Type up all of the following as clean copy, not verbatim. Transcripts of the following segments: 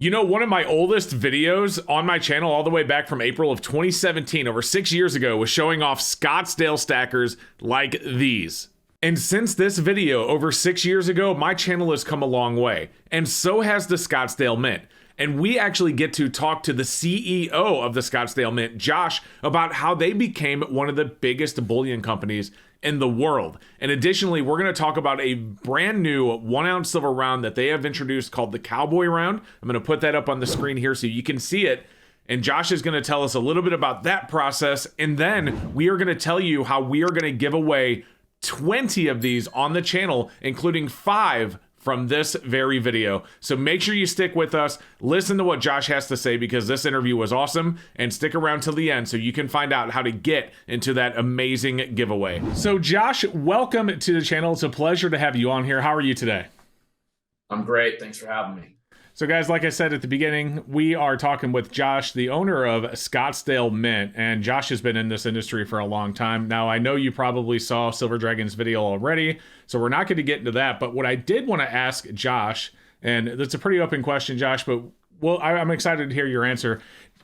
You know, one of my oldest videos on my channel, all the way back from April of 2017, over 6 years ago, was showing off Scottsdale stackers like these. And since this video over 6 years ago, my channel has come a long way, and so has the Scottsdale Mint. And we actually get to talk to the CEO of the Scottsdale Mint, Josh, about how they became one of the biggest bullion companies in the world. And additionally, we're going to talk about a brand new 1-ounce silver round that they have introduced called the Cowboy Round. I'm going to put that up on the screen here so you can see it. And Josh is going to tell us a little bit about that process. And then we are going to tell you how we are going to give away 20 of these on the channel, including 5 from this very video. So make sure you stick with us, listen to what Josh has to say, because this interview was awesome, and stick around till the end so you can find out how to get into that amazing giveaway. So Josh, welcome to the channel. It's a pleasure to have you on here. How are you today? I'm great. Thanks for having me. So guys, like I said at the beginning, we are talking with Josh, the owner of Scottsdale Mint, and Josh has been in this industry for a long time. Now, I know you probably saw Silver Dragon's video already, so we're not going to get into that, but what I did want to ask Josh, and it's a pretty open question, Josh, but I'm excited to hear your answer.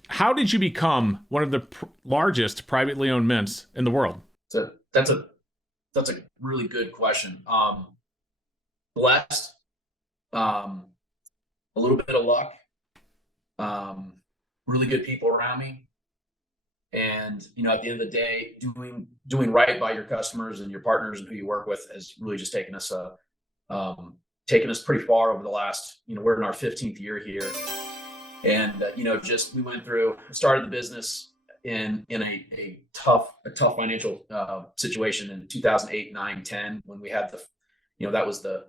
How did you become one of the largest privately owned mints in the world? That's a really good question. Blessed. A little bit of luck, really good people around me. And, at the end of the day, doing right by your customers and your partners and who you work with has really just taken us pretty far over the last, we're in our 15th year here. And, we started the business in a tough financial situation in 2008, 9, 10, when we had that was the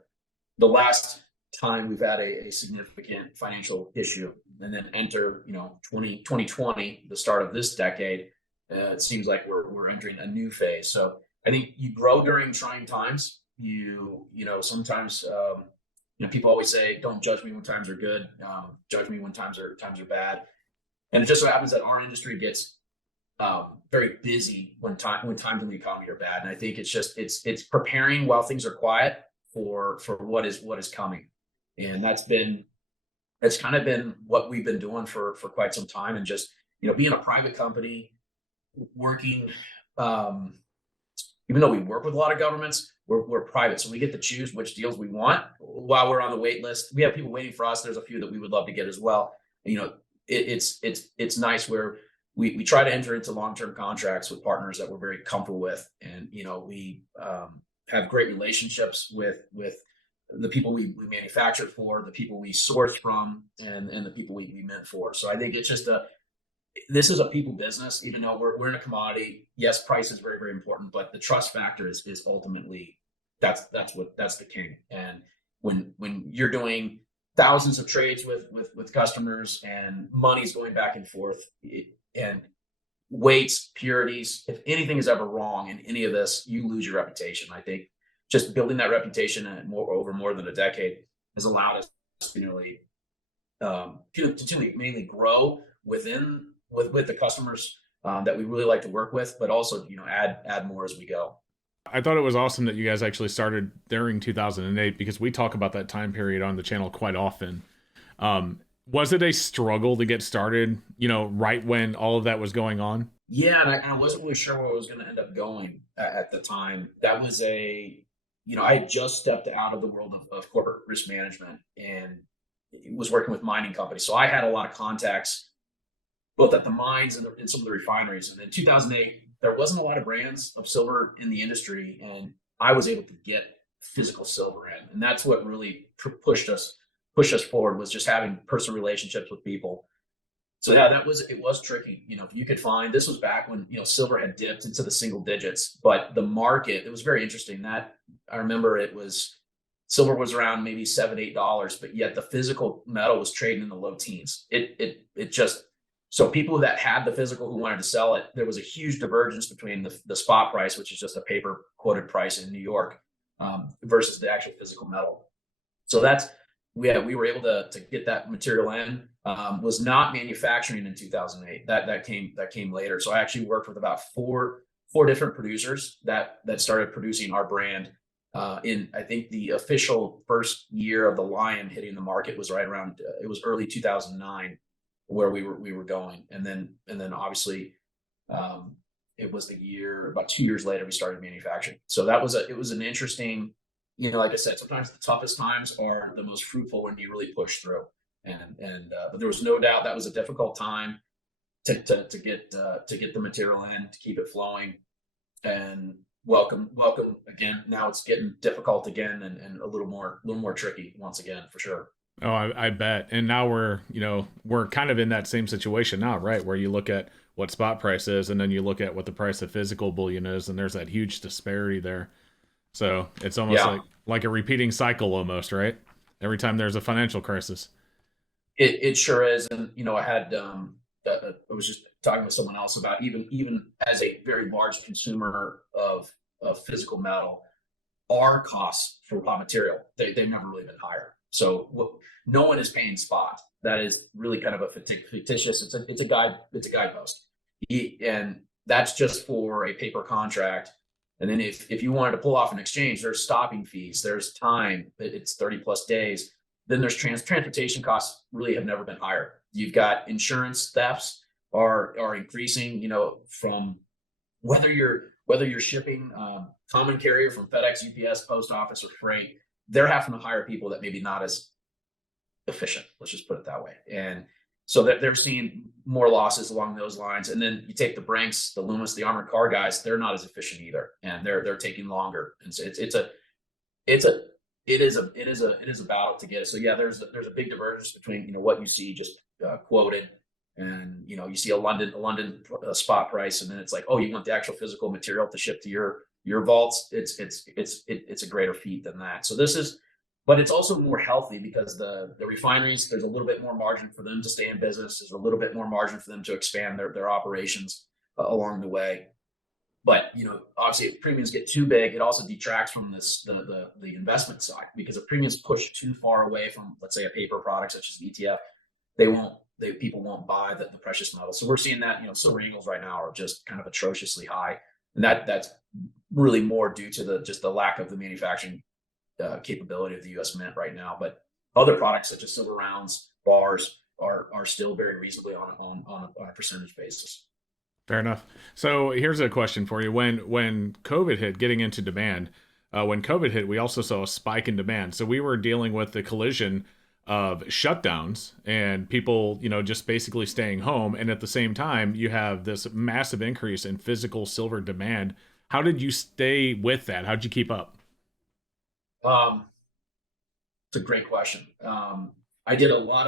last time we've had a significant financial issue. And then enter 2020, the start of this decade, it seems like we're entering a new phase. So I think you grow during trying times. Sometimes people always say, don't judge me when times are good, judge me when times are bad. And it just so happens that our industry gets very busy when times in the economy are bad. And I think it's preparing while things are quiet for what is coming. And that's kind of been what we've been doing for quite some time. And just, being a private company, working, even though we work with a lot of governments, we're private. So we get to choose which deals we want while we're on the wait list. We have people waiting for us. There's a few that we would love to get as well. It's nice where we try to enter into long-term contracts with partners that we're very comfortable with. And, we have great relationships with the people we manufacture for, the people we source from, and the people we mint for. So I think it's just this is a people business, even though we're in a commodity. Yes, price is very, very important, but the trust factor is ultimately that's the king. And when you're doing thousands of trades with customers and money's going back and forth, and weights, purities, if anything is ever wrong in any of this, you lose your reputation. I think just building that reputation over more than a decade has allowed us to mainly grow with the customers that we really like to work with, but also add more as we go. I thought it was awesome that you guys actually started during 2008, because we talk about that time period on the channel quite often. Was it a struggle to get started, right when all of that was going on? Yeah, and I wasn't really sure where I was going to end up going at the time. That was I had just stepped out of the world of corporate risk management and was working with mining companies. So I had a lot of contacts both at the mines and in some of the refineries. And in 2008, there wasn't a lot of brands of silver in the industry, and I was able to get physical silver in. And that's what really pushed us forward, was just having personal relationships with people. So yeah, it was tricky. If you could find, this was back when, silver had dipped into the single digits, but the market, it was very interesting. That I remember silver was around maybe $7, $8, but yet the physical metal was trading in the low teens. So people that had the physical who wanted to sell it, there was a huge divergence between the spot price, which is just a paper quoted price in New York, versus the actual physical metal. So we were able to get that material in. Was not manufacturing in 2008. That came later. So I actually worked with about four different producers that started producing our brand In I think the official first year of the Lion hitting the market was right around it was early 2009 where we were going, and then obviously um, it was the year about 2 years later we started manufacturing. So it was an interesting, like I said, sometimes the toughest times are the most fruitful when you really push through. And but there was no doubt that was a difficult time to get the material in, to keep it flowing, and welcome again. Now it's getting difficult again, and a little more tricky once again for sure. Oh, I bet. And now we're kind of in that same situation now, right? Where you look at what spot price is, and then you look at what the price of physical bullion is, and there's that huge disparity there. So it's almost Yeah, like a repeating cycle almost, right? Every time there's a financial crisis. it sure is. And I was just talking with someone else about even as a very large consumer of physical metal, our costs for raw material, they've never really been higher. So no one is paying spot. That is really kind of a fictitious. It's a guidepost, and that's just for a paper contract. And then if you wanted to pull off an exchange, there's stopping fees, there's time. It's 30 plus days. Then there's transportation costs. Really have never been higher. You've got insurance thefts are increasing. From whether you're shipping common carrier from FedEx, UPS, post office, or freight, they're having to hire people that maybe not as efficient. Let's just put it that way. And so that they're seeing more losses along those lines. And then you take the Brinks, the Loomis, the armored car guys; they're not as efficient either, and they're taking longer. And so it's a it is a battle to get it. So yeah, there's a big divergence between what you see just quoted, and you see a London spot price, and then it's like, oh, you want the actual physical material to ship to your vaults. It's a greater feat than that. So this is, but it's also more healthy because the refineries, there's a little bit more margin for them to stay in business. There's a little bit more margin for them to expand their operations along the way. But obviously, if premiums get too big, it also detracts from the investment side, because if premiums push too far away from, let's say, a paper product such as an ETF, people won't buy the precious metal. So we're seeing that silver eagles right now are just kind of atrociously high, and that's really more due to the lack of the manufacturing capability of the U.S. Mint right now. But other products such as silver rounds, bars are still very reasonably on a percentage basis. Fair enough. So here's a question for you. When COVID hit, getting into demand, when COVID hit, we also saw a spike in demand. So we were dealing with the collision of shutdowns and people, just basically staying home. And at the same time, you have this massive increase in physical silver demand. How did you stay with that? How'd you keep up? Um, it's a great question. I did a lot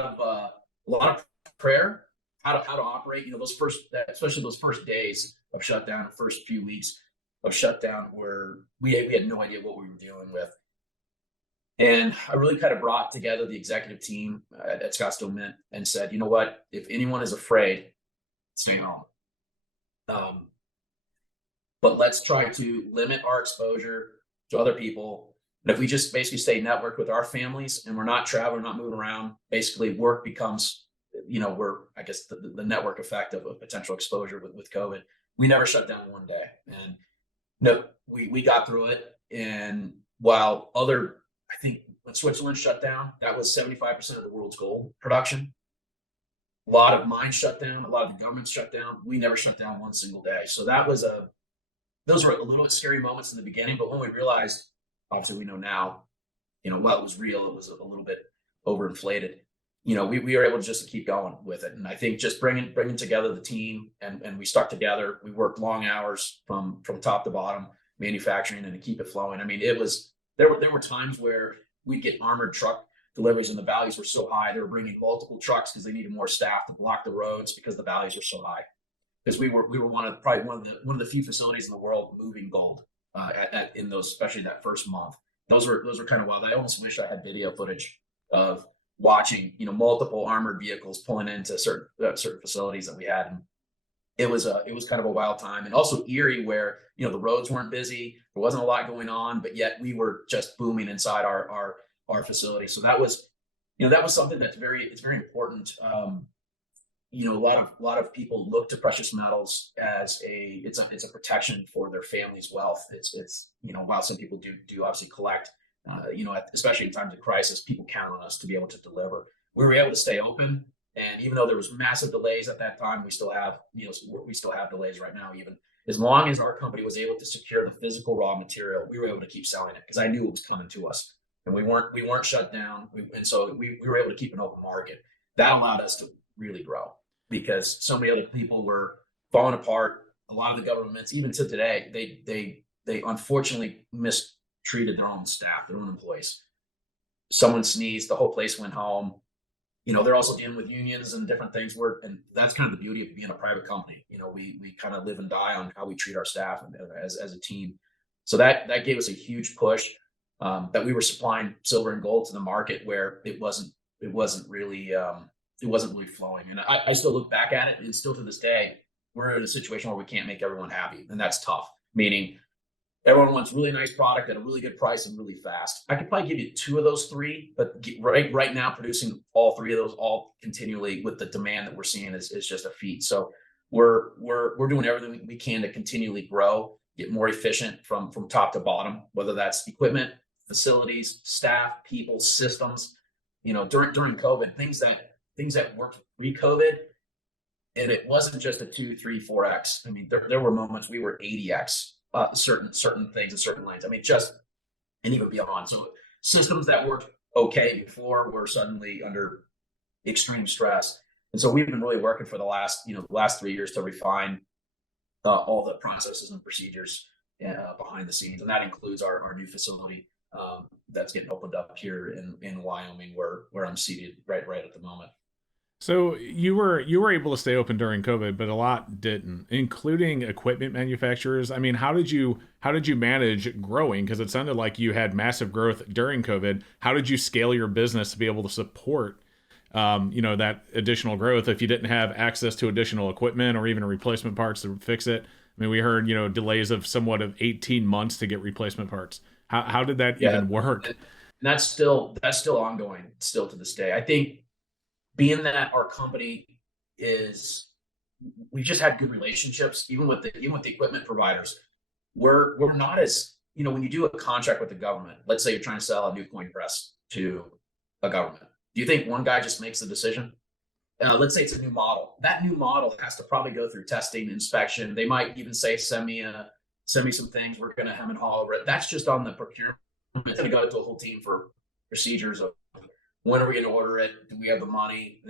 of prayer, how to operate. Those first, especially those first days of shutdown, the first few weeks of shutdown, where we had no idea what we were dealing with. And I really kind of brought together the executive team at Scottsdale Mint and said, you know what, if anyone is afraid, stay home. Um, but let's try to limit our exposure to other people. And if we just basically stay networked with our families and we're not traveling, not moving around, basically work becomes, we're, I guess, the network effect of a potential exposure with COVID. We never shut down one day. And no, we got through it. And while I think when Switzerland shut down, that was 75% of the world's gold production. A lot of mines shut down, a lot of the governments shut down. We never shut down one single day. So those were a little bit scary moments in the beginning, but when we realized, obviously we know now, what was real, it was a little bit overinflated. We were able to just keep going with it. And I think just bringing together the team, and we stuck together. We worked long hours from top to bottom, manufacturing, and to keep it flowing. I mean, there were times where we'd get armored truck deliveries and the values were so high. They were bringing multiple trucks because they needed more staff to block the roads because the values were so high. Because we were probably one of the few facilities in the world moving gold in those, especially that first month. Those were kind of wild. I almost wish I had video footage of watching multiple armored vehicles pulling into certain facilities that we had. And it was kind of a wild time, and also eerie, where the roads weren't busy, there wasn't a lot going on, but yet we were just booming inside our facility. So that was something it's very important. a lot of people look to precious metals as it's a protection for their family's wealth. While some people do obviously collect, especially in times of crisis, people count on us to be able to deliver. We were able to stay open, and even though there was massive delays at that time, we still have delays right now. Even as long as our company was able to secure the physical raw material, we were able to keep selling it because I knew it was coming to us, and we weren't shut down, and so we were able to keep an open market. That allowed us to really grow because so many other people were falling apart. A lot of the governments, even to today, they unfortunately mistreated their own staff, their own employees. Someone sneezed, the whole place went home. They're also dealing with unions and different things and that's kind of the beauty of being a private company. We kind of live and die on how we treat our staff as a team. So that gave us a huge push, that we were supplying silver and gold to the market where it wasn't really flowing. And I still look back at it, and still to this day, we're in a situation where we can't make everyone happy. And that's tough, meaning everyone wants really nice product at a really good price and really fast. I could probably give you two of those three, but right now producing all three of those all continually with the demand that we're seeing is just a feat. So we're doing everything we can to continually grow, get more efficient from top to bottom, whether that's equipment, facilities, staff, people, systems. During COVID, things that worked pre-COVID, and it wasn't just a 2, 3, 4x. I mean, there were moments we were 80x. Certain things and certain lanes. I mean, and even beyond. So systems that worked okay before were suddenly under extreme stress. And so we've been really working for the last 3 years to refine all the processes and procedures behind the scenes, and that includes our new facility that's getting opened up here in Wyoming, where I'm seated right at the moment. So you were able to stay open during COVID, but a lot didn't, including equipment manufacturers. I mean, how did you manage growing? Because it sounded like you had massive growth during COVID. How did you scale your business to be able to support, that additional growth if you didn't have access to additional equipment or even replacement parts to fix it? I mean, we heard delays of somewhat of 18 months to get replacement parts. How did that Yeah, even work? and that's still ongoing, still to this day. I think being that our company we just had good relationships, even with the equipment providers. We're not as, when you do a contract with the government, let's say you're trying to sell a new coin press to a government. Do you think one guy just makes the decision? Let's say it's a new model. That new model has to probably go through testing, inspection. They might even say, send me some things. We're going to hem and haw over it. That's just on the procurement. It's going to go to a whole team for procedures of when are we going to order it? Do we have the money?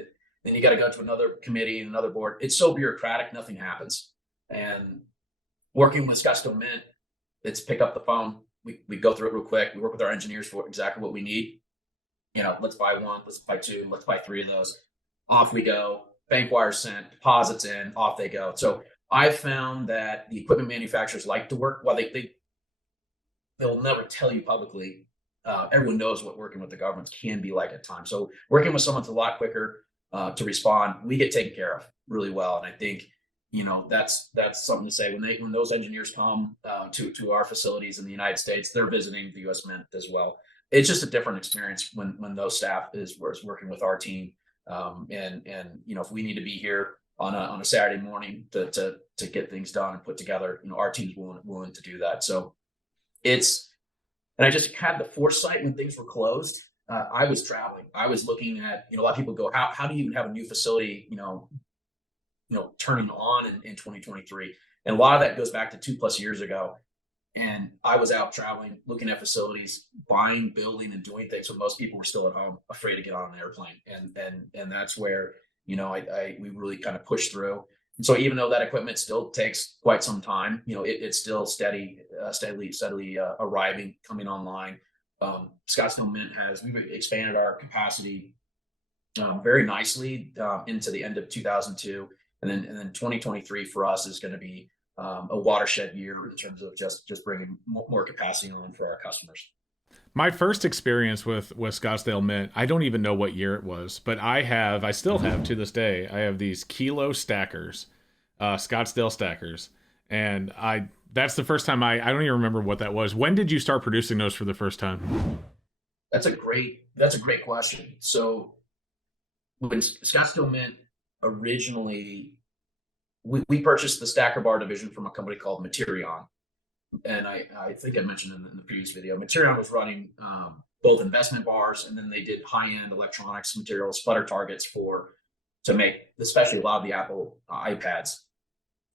Then you got to go to another committee and another board. It's so bureaucratic, nothing happens. And working with Scottsdale Mint, it's pick up the phone. We go through it real quick. We work with our engineers for exactly what we need. Let's buy one, let's buy two, let's buy three of those. Off we go. Bank wires sent, deposits in, off they go. So I found that the equipment manufacturers like to work. While they'll never tell you publicly. Everyone knows what working with the government can be like at times. So working with someone's a lot quicker to respond. We get taken care of really well, and I think that's something to say when those engineers come to our facilities in the United States. They're visiting the U.S. Mint as well. It's just a different experience when those staff is working with our team. And if we need to be here on a Saturday morning to get things done and put together, our team's willing to do that. So and I just had the foresight when things were closed. I was traveling. I was looking at, a lot of people go, how do you even have a new facility, turning on in 2023? And a lot of that goes back to 2+ years ago. And I was out traveling, looking at facilities, buying, building, and doing things when most people were still at home, afraid to get on an airplane. And that's where, we really kind of pushed through. And so even though that equipment still takes quite some time, it's still steadily arriving, coming online. Scottsdale Mint we've expanded our capacity very nicely into the end of 2002, and then 2023 for us is going to be a watershed year in terms of just bringing more capacity on for our customers. My first experience with Scottsdale Mint, I don't even know what year it was, but I still have to this day, I have these kilo stackers, Scottsdale stackers. And that's the first time I don't even remember what that was. When did you start producing those for the first time? That's a great question. So when Scottsdale Mint originally we purchased the stacker bar division from a company called Materion. And I think I mentioned in the previous video, Materion was running both investment bars, and then they did high-end electronics materials, sputter targets to make, especially a lot of the Apple iPads.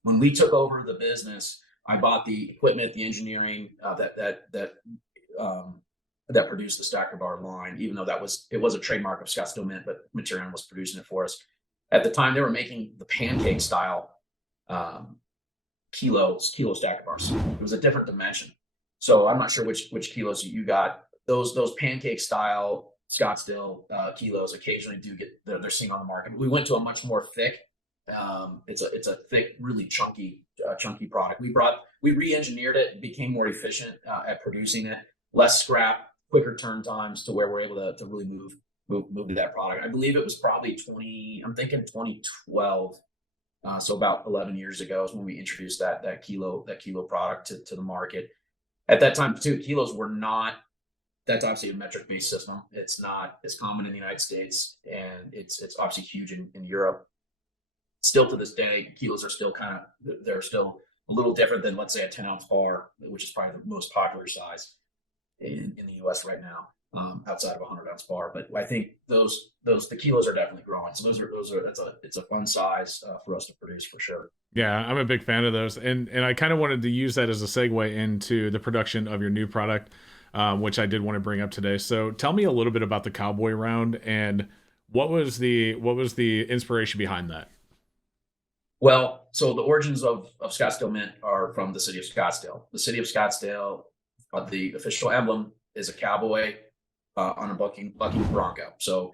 When we took over the business, I bought the equipment, the engineering that produced the stacker bar line, even though it was a trademark of Scottsdale Mint, but Materion was producing it for us. At the time, they were making the pancake style kilo stacker bars. It was a different dimension. So I'm not sure which kilos you got. Those pancake style Scottsdale kilos occasionally do get they're seen on the market. But we went to a much more thick. It's a thick, really chunky product. We re-engineered it, became more efficient at producing it, less scrap, quicker turn times, to where we're able to really move to that product. I believe it was probably 2012. So about 11 years ago is when we introduced that kilo product to the market. At that time, too, kilos were not. That's obviously a metric-based system. It's not as common in the United States, and it's obviously huge in Europe. Still to this day, kilos are still they're still a little different than, let's say, a 10-ounce bar, which is probably the most popular size in the U.S. right now, outside of a 100-ounce bar. But I think the kilos are definitely growing. So it's a fun size for us to produce for sure. Yeah, I'm a big fan of those, and I kind of wanted to use that as a segue into the production of your new product, which I did want to bring up today. So tell me a little bit about the Cowboy Round, and what was the inspiration behind that? Well, so the origins of Scottsdale Mint are from the city of Scottsdale. The city of Scottsdale, the official emblem is a cowboy on a bucking bronco. So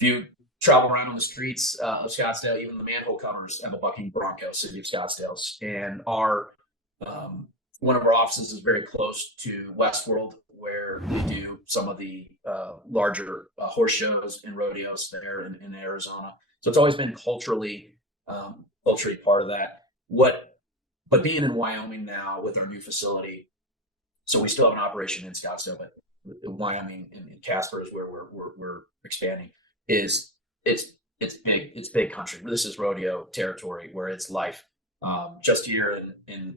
if you travel around on the streets of Scottsdale, even the manhole covers have a bucking bronco, city of Scottsdale's. And our one of our offices is very close to Westworld, where they do some of the larger horse shows and rodeos there in Arizona. So it's always been culturally part of that. But being in Wyoming now with our new facility, so we still have an operation in Scottsdale, but Wyoming and Casper is where we're expanding. It's big country. This is rodeo territory where it's life. Just here in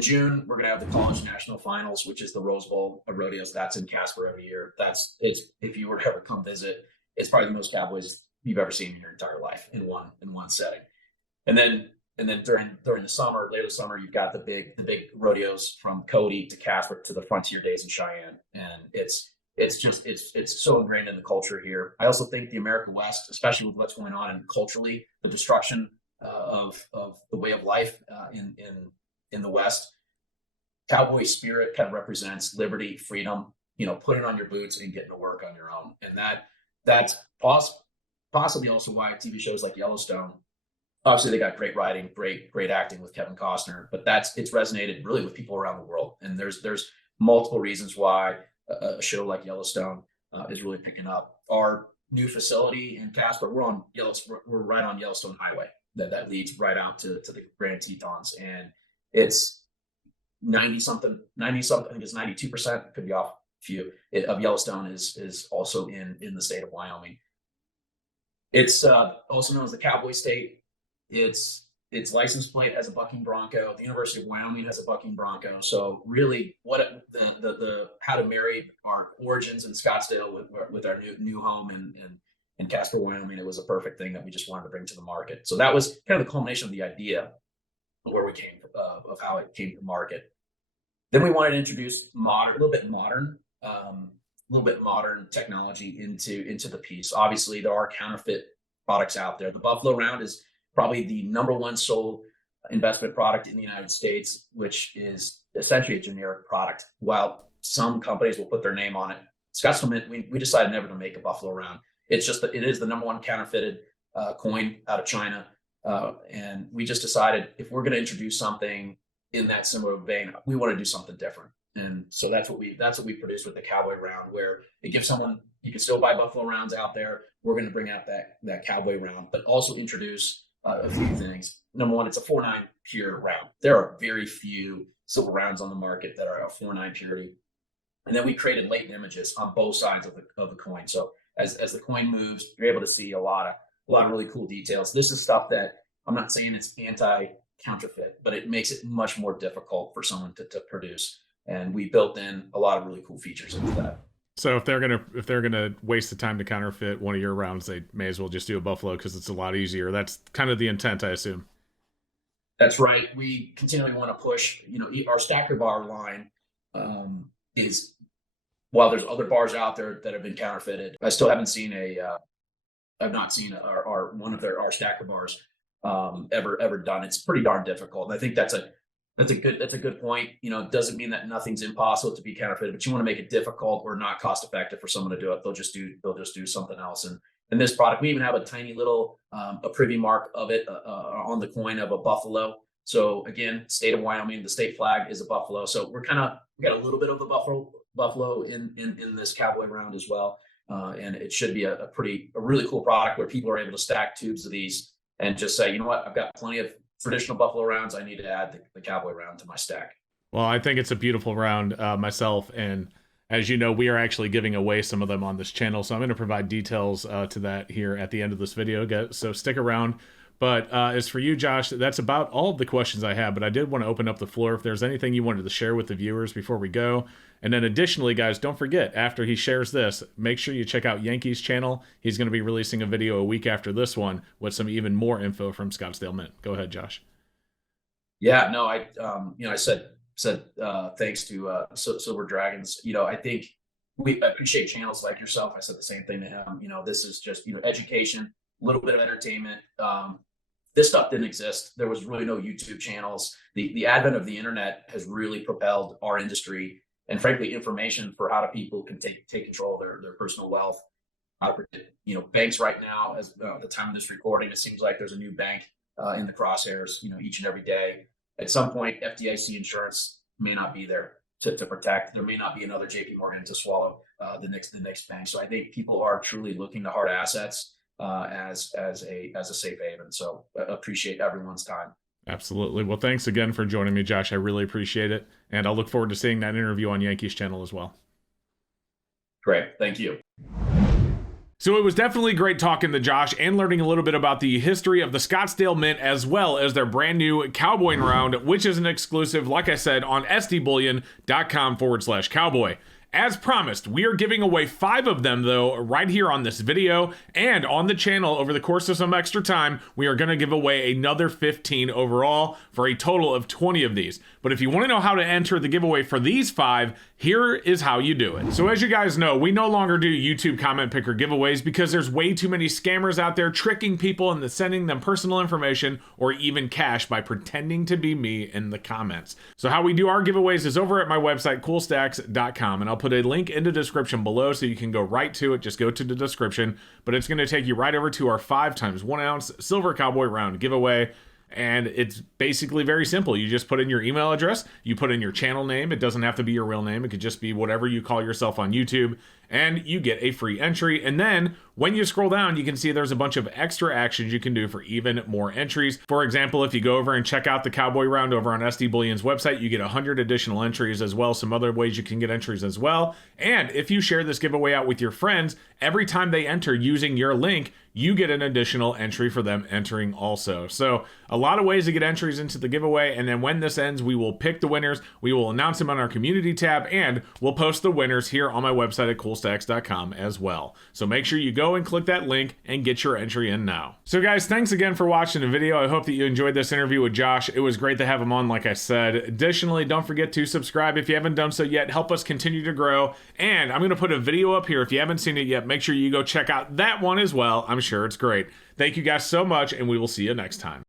June, we're gonna have the college national finals, which is the Rose Bowl of rodeos. That's in Casper every year. If you were to ever come visit, it's probably the most cowboys you've ever seen in your entire life in one setting. And then during the summer, later summer, you've got the big rodeos from Cody to Casper to the Frontier Days in Cheyenne, and it's so ingrained in the culture here. I also think the America West, especially with what's going on and culturally, the destruction of the way of life in the West, cowboy spirit kind of represents liberty, freedom. Putting on your boots and getting to work on your own, and that's possibly also why TV shows like Yellowstone. Obviously, they got great writing, great acting with Kevin Costner, but it's resonated really with people around the world. And there's multiple reasons why a show like Yellowstone is really picking up. Our new facility in Casper, we're right on Yellowstone Highway that leads right out to the Grand Tetons, and it's 90-something. I think it's 92%. Could be off a few. Of Yellowstone is also in the state of Wyoming. It's also known as the Cowboy State. Its license plate has a bucking bronco. The University of Wyoming has a bucking bronco. So really, what the how to marry our origins in Scottsdale with our new home in Casper, Wyoming. It was a perfect thing that we just wanted to bring to the market. So that was kind of the culmination of the idea of where we came of how it came to market. Then we wanted to introduce a little bit modern technology into the piece. Obviously, there are counterfeit products out there. The Buffalo Round is probably the number one sold investment product in the United States, which is essentially a generic product. While some companies will put their name on it, Scottsdale Mint, we decided never to make a Buffalo Round. It's just that it is the number one counterfeited coin out of China, and we just decided if we're going to introduce something in that similar vein, we want to do something different. And so that's what we produced with the Cowboy Round, where it gives someone, you can still buy Buffalo Rounds out there. We're going to bring out that Cowboy Round, but also introduce a few things. Number one, it's a 4.9 pure round. There are very few silver rounds on the market that are a 4.9 purity. And then we created latent images on both sides of the coin. So as the coin moves, you're able to see a lot a lot of really cool details. This is stuff that I'm not saying it's anti-counterfeit, but it makes it much more difficult for someone to produce. And we built in a lot of really cool features into that. So if they're gonna waste the time to counterfeit one of your rounds, they may as well just do a Buffalo because it's a lot easier. That's kind of the intent, I assume. That's right. We continually want to push. Our stacker bar line is, while there's other bars out there that have been counterfeited, I still haven't seen I've not seen our one of our stacker bars ever done. It's pretty darn difficult. And I think that's a good point. It doesn't mean that nothing's impossible to be counterfeited, but you want to make it difficult or not cost effective for someone to do it. They'll just do something else. And in this product, we even have a tiny little a privy mark of it on the coin of a buffalo. So again, state of Wyoming, the state flag is a buffalo. So we got a little bit of the buffalo in this Cowboy Round as well. And it should be a really cool product where people are able to stack tubes of these and just say, you know what, I've got plenty of traditional buffalo rounds. I need to add the Cowboy Round to my stack. Well, I think it's a beautiful round myself, and as you know, we are actually giving away some of them on this channel, so I'm going to provide details to that here at the end of this video, so stick around. But as for you, Josh, that's about all of the questions I have, but I did want to open up the floor if there's anything you wanted to share with the viewers before we go. And then additionally, guys, don't forget, after he shares this, make sure you check out Yankee's channel. He's going to be releasing a video a week after this one with some even more info from Scottsdale Mint. Go ahead, Josh. Yeah, no, I said thanks to Silver Dragons. I think we appreciate channels like yourself. I said the same thing to him. This is just education, a little bit of entertainment. This stuff didn't exist. There was really no YouTube channels. The advent of the internet has really propelled our industry, and frankly, information for how people can take control of their personal wealth. Banks right now, as the time of this recording, it seems like there's a new bank in the crosshairs. Each and every day. At some point, FDIC insurance may not be there to protect. There may not be another JP Morgan to swallow the next bank. So I think people are truly looking to hard assets as a safe haven. So I appreciate everyone's time. Absolutely. Well, thanks again for joining me, Josh. I really appreciate it. And I'll look forward to seeing that interview on Yankee's channel as well. Great. Thank you. So it was definitely great talking to Josh and learning a little bit about the history of the Scottsdale Mint as well as their brand new Cowboy Round, which is an exclusive, like I said, on sdbullion.com/cowboy. As promised, we are giving away 5 of them, though, right here on this video and on the channel. Over the course of some extra time, we are going to give away another 15 overall for a total of 20 of these. But if you want to know how to enter the giveaway for these 5, here is how you do it. So as you guys know, we no longer do YouTube comment picker giveaways because there's way too many scammers out there tricking people into sending them personal information or even cash by pretending to be me in the comments. So how we do our giveaways is over at my website, coolstacks.com, and I'll put a link in the description below so you can go right to it. Just go to the description, but it's going to take you right over to our 5 times 1 ounce silver Cowboy Round giveaway. And it's basically very simple. You just put in your email address, you put in your channel name. It doesn't have to be your real name. It could just be whatever you call yourself on YouTube, and you get a free entry. And then when you scroll down, you can see there's a bunch of extra actions you can do for even more entries. For example, if you go over and check out the Cowboy Round over on SD Bullion's website, you get 100 additional entries as well. Some other ways you can get entries as well. And if you share this giveaway out with your friends, every time they enter using your link, you get an additional entry for them entering also. So a lot of ways to get entries into the giveaway. And then when this ends, we will pick the winners. We will announce them on our community tab, and we'll post the winners here on my website at coolstacks.com as well. So make sure you go and click that link and get your entry in now. So guys, thanks again for watching the video. I hope that you enjoyed this interview with Josh. It was great to have him on, like I said. Additionally, don't forget to subscribe if you haven't done so yet. Help us continue to grow. And I'm going to put a video up here. If you haven't seen it yet, make sure you go check out that one as well. I'm sure it's great. Thank you guys so much, and we will see you next time.